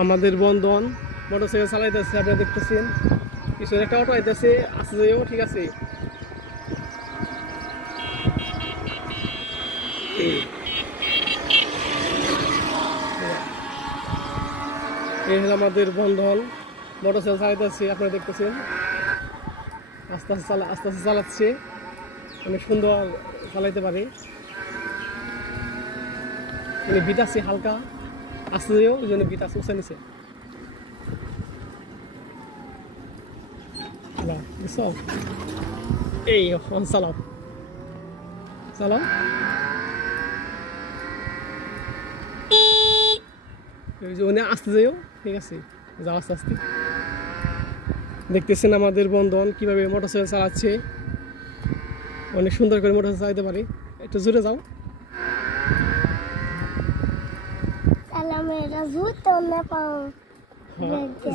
আমাদের বন্ধন মোটরসাইকেল চালাইতেছে, আপনারা দেখতেছেন পিছনে একটা অটো আইতেছে, আসতে যাইও, ঠিক আছে। এই হলো আমাদের বন্ধন মোটরসাইকেল চালাইতেছে, আপনারা দেখতেছেন আস্তে আস্তে চালাচ্ছে, অনেক সুন্দর চালাইতে পারে। মানে বিট আছে হালকা, আসতে যাইও, ওই জন্য বিট আছে উঁচা নিচে। এই চালাও চালাও, আসতে যাইও, ঠিক আছে, যাও আস্তে আস্তে। দেখতেছেন আমাদের বন্ধন কিভাবে মোটরসাইকেল চালাচ্ছে, অনেক সুন্দর করে মোটরসাইকেল চালাতে পারে। একটু জোরে যাও,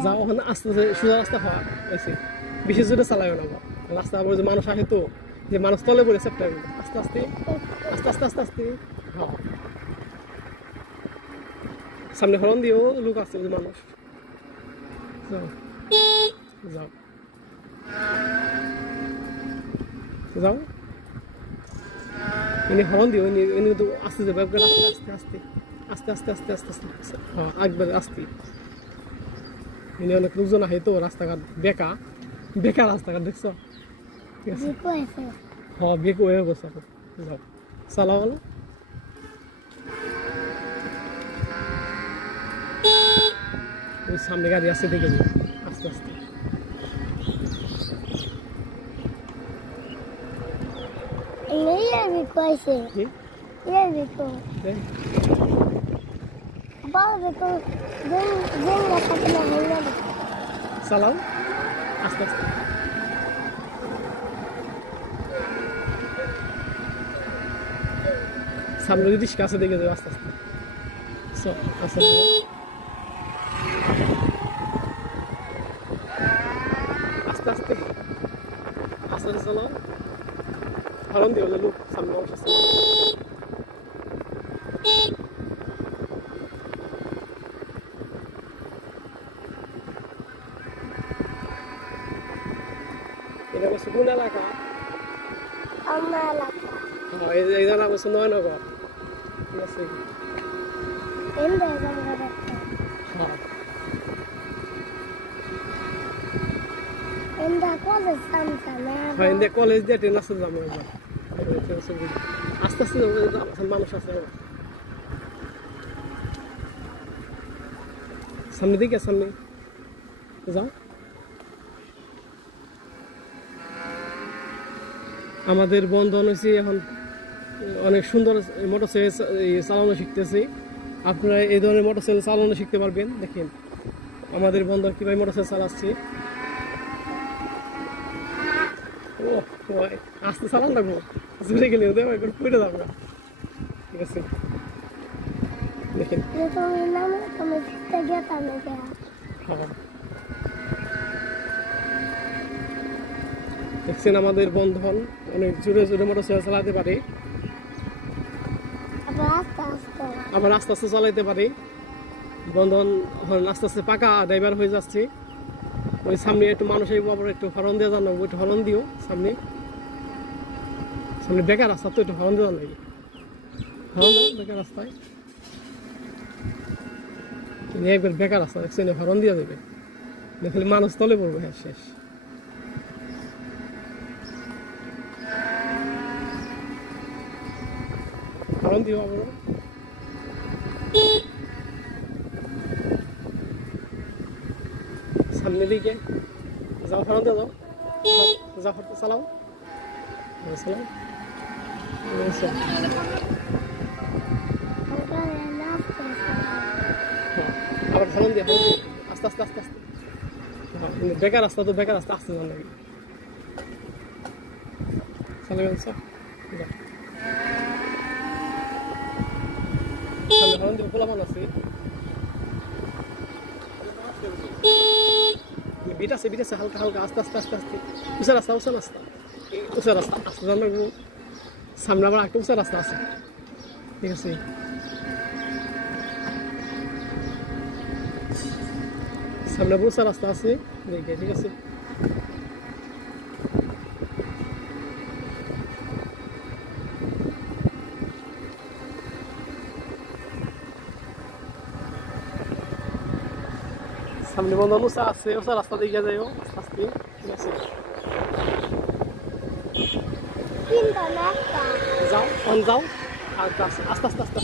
যাও ওখানে আস্তে আস্তে সোজা রাস্তা হওয়া হয়েছে, বেশি জোরে চালায় না রাস্তা। আবার যে মানুষ আসে তো, যে মানুষ তলে পড়েছে, আস্তে আস্তে আস্তে আস্তে আস্তে আস্তে। হ্যাঁ, সামনে হরন দিও, লোক আছে যে মানুষ। যাও যাও যাও, এনে হরন দিও, এনে তো আস্তে যাবে, আস্তে আস্তে আস্তে আস্তে আস্তে আস্তে আস্তে আস্তে। হ্যাঁ, একবার আস্তে। এনে অনেক লোকজন আসে তো, রাস্তাঘাট বেকা বেকা রাস্তাঘাট, দেখছো? ঠিক আছে, হ্যাঁ বেক হয়ে গেছে। যাও চালাও ভালো, ওই সামনে গাড়ি আছে দেখে যাও, আস্তে আস্তে। চালাও আস্তে আস্তে, সামনে যদি রিক্সা আছে দেখে যাও, আস্তে আস্তে আস্তে আস্তে আস্তে আস্তে চালাও, হরন দিও, লোক সামনে অংশ আছে। এটা বলছে কোন এলাকা? আমার এলাকা। হ্যাঁ, এই জায়গা বলছে নয়নগর, ঠিক আছে। হ্যাঁ, কলেজ দিয়ে ট্রেন আসতে যাবো, আস্তে আস্তে যাবো, মানুষ আছে সামনে দিকে, সামনে যাও। আমাদের বন্ধন হয়েছে এখন, অনেক সুন্দর মোটরসাইকেল চালানো শিখতেছে। আপনারা এই ধরনের মোটরসাইকেল চালানো শিখতে পারবেন। দেখেন আমাদের বন্ধন কীভাবে মোটরসাইকেল চালাচ্ছে। ও আস্তে চালান লাগবো, জুড়ে গেলে পড়ে যাবো, ঠিক আছে। দেখেন দেখছেন আমাদের বন্ধন অনেক জোরে জোরে মোটরসাইকেল চালাতে পারে, আবার আস্তে আস্তে চালাইতে পারে। বন্ধন আস্তে আস্তে পাকা ড্রাইভার হয়ে যাচ্ছে। ওই সামনে একটু মানুষ আবার একটু হরন দিয়ে জানো, একটু হরন দিও, সামনে সামনে বেকার রাস্তা তো, একটু হরন দিয়ে জানো, হরন দাও বেকার রাস্তায়। একবার বেকার রাস্তা দেখছেন, হরন দিয়ে দেবে, দেখলে মানুষ তলে পড়বো। হ্যাঁ, শেষ। হরন দিও আবার, সামনে দিকে যাও, হরন দিয়ে যাও, যাও চালাও চালাও। আবার হরন দিয়ে, আস্তে আস্তে আস্তে আস্তে। বেকার রাস্তা তো, বেকার রাস্তা আসতে যান লাগে, চালাবেন সব। হরন দিয়ে পোলাপান আছে, বিট আছে হালকা হালকা, আস্তে আস্তে আস্তে আস্তে। উঁচা রাস্তা উঁচা রাস্তা উঁচা রাস্তা আসতে জান লাগবো। সামনে আবার একটা উঁচা রাস্তা আছে, ঠিক আছে। সামনে বসে রাস্তা আছে দেখে ঠিক আছে সামনে বন্ধ মুসা আছে ওসা রাস্তা দিকে যাইও আস্তে আস্তে ঠিক আছে তিনটা না একটা যাও অন যাও আর আস্তে আস্তে আস্তে আস্তে